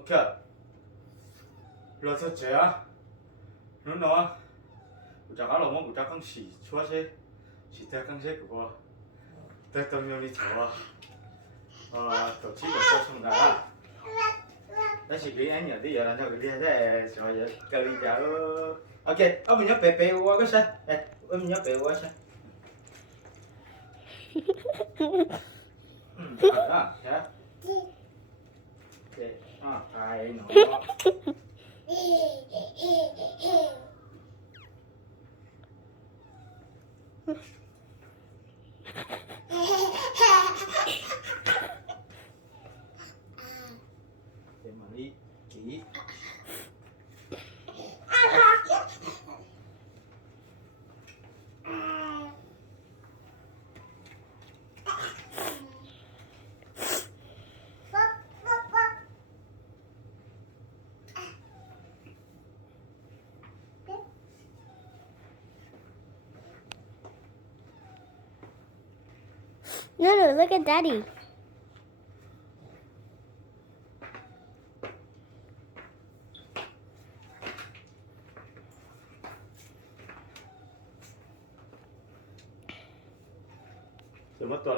OK，热出姐啊，侬喏，有只阿老母有只讲是，说些是在讲些个，在东用的头啊，都基本上从哪？但是你安样的有人就你在什么嘢教你家咯？OK，我们要背我个噻，哎，我们要背我噻。好的，呀。对，哎喏。để mà đi chỉ No, look at Daddy. rồi mất tuần